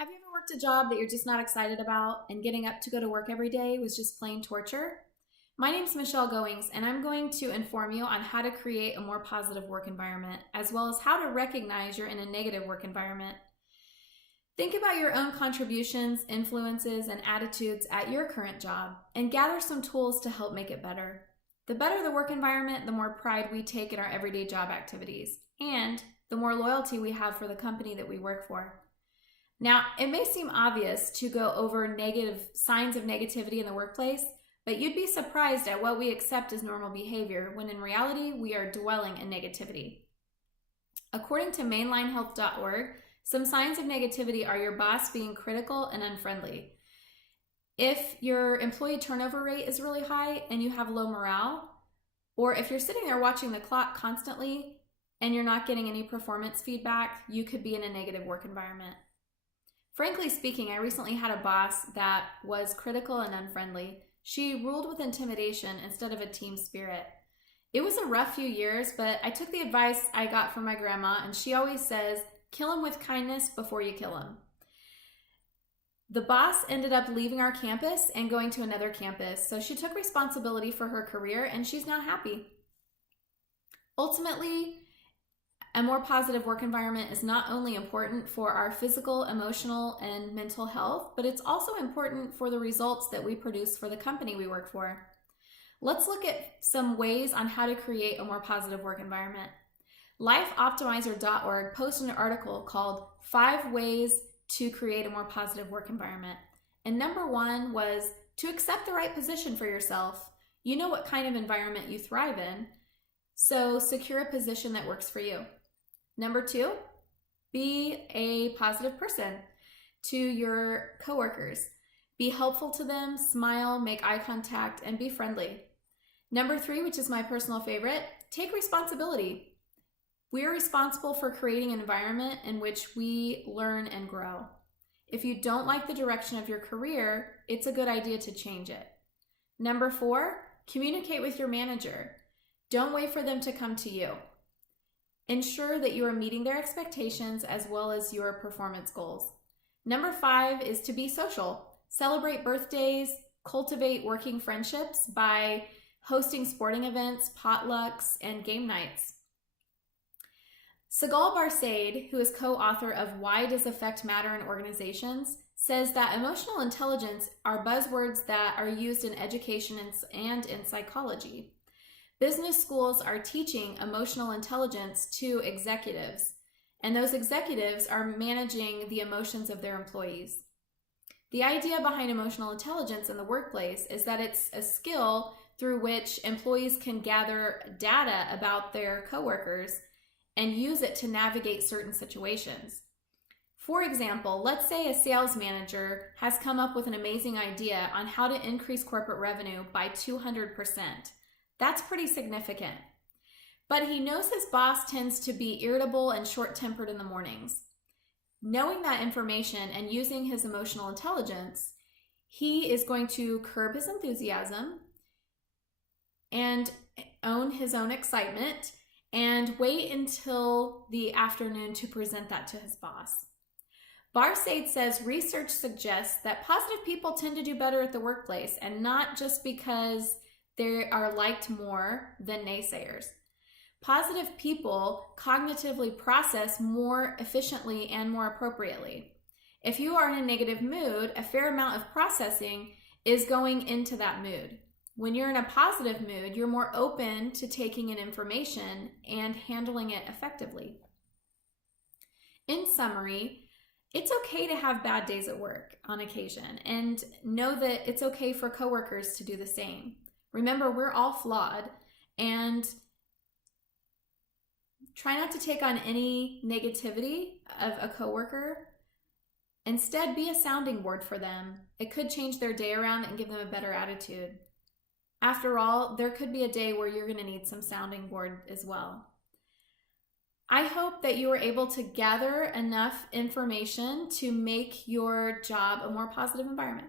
Have you ever worked a job that you're just not excited about and getting up to go to work every day was just plain torture? My name is Michelle Goings, and I'm going to inform you on how to create a more positive work environment, as well as how to recognize you're in a negative work environment. Think about your own contributions, influences, and attitudes at your current job, and gather some tools to help make it better. The better the work environment, the more pride we take in our everyday job activities, and the more loyalty we have for the company that we work for. Now, it may seem obvious to go over negative signs of negativity in the workplace, but you'd be surprised at what we accept as normal behavior when in reality we are dwelling in negativity. According to mainlinehealth.org, some signs of negativity are your boss being critical and unfriendly. If your employee turnover rate is really high and you have low morale, or if you're sitting there watching the clock constantly and you're not getting any performance feedback, you could be in a negative work environment. Frankly speaking, I recently had a boss that was critical and unfriendly. She ruled with intimidation instead of a team spirit. It was a rough few years, but I took the advice I got from my grandma, and she always says, kill him with kindness before you kill him. The boss ended up leaving our campus and going to another campus, so she took responsibility for her career, and she's not happy. Ultimately, a more positive work environment is not only important for our physical, emotional, and mental health, but it's also important for the results that we produce for the company we work for. Let's look at some ways on how to create a more positive work environment. LifeOptimizer.org posted an article called 5 Ways to Create a More Positive Work Environment. And number 1 was to accept the right position for yourself. You know what kind of environment you thrive in, so secure a position that works for you. Number 2, be a positive person to your coworkers. Be helpful to them, smile, make eye contact, and be friendly. Number 3, which is my personal favorite, take responsibility. We are responsible for creating an environment in which we learn and grow. If you don't like the direction of your career, it's a good idea to change it. Number 4, communicate with your manager. Don't wait for them to come to you. Ensure that you are meeting their expectations as well as your performance goals. Number 5 is to be social. Celebrate birthdays, cultivate working friendships by hosting sporting events, potlucks, and game nights. Sigal Barsaid, who is co-author of Why Does Affect Matter in Organizations, says that emotional intelligence are buzzwords that are used in education and in psychology. Business schools are teaching emotional intelligence to executives, and those executives are managing the emotions of their employees. The idea behind emotional intelligence in the workplace is that it's a skill through which employees can gather data about their coworkers and use it to navigate certain situations. For example, let's say a sales manager has come up with an amazing idea on how to increase corporate revenue by 200%. That's pretty significant. But he knows his boss tends to be irritable and short-tempered in the mornings. Knowing that information and using his emotional intelligence, he is going to curb his enthusiasm and own his own excitement and wait until the afternoon to present that to his boss. Barsaid says research suggests that positive people tend to do better at the workplace, and not just because they are liked more than naysayers. Positive people cognitively process more efficiently and more appropriately. If you are in a negative mood, a fair amount of processing is going into that mood. When you're in a positive mood, you're more open to taking in information and handling it effectively. In summary, it's okay to have bad days at work on occasion, and know that it's okay for coworkers to do the same. Remember, we're all flawed, and try not to take on any negativity of a coworker. Instead, be a sounding board for them. It could change their day around and give them a better attitude. After all, there could be a day where you're going to need some sounding board as well. I hope that you were able to gather enough information to make your job a more positive environment.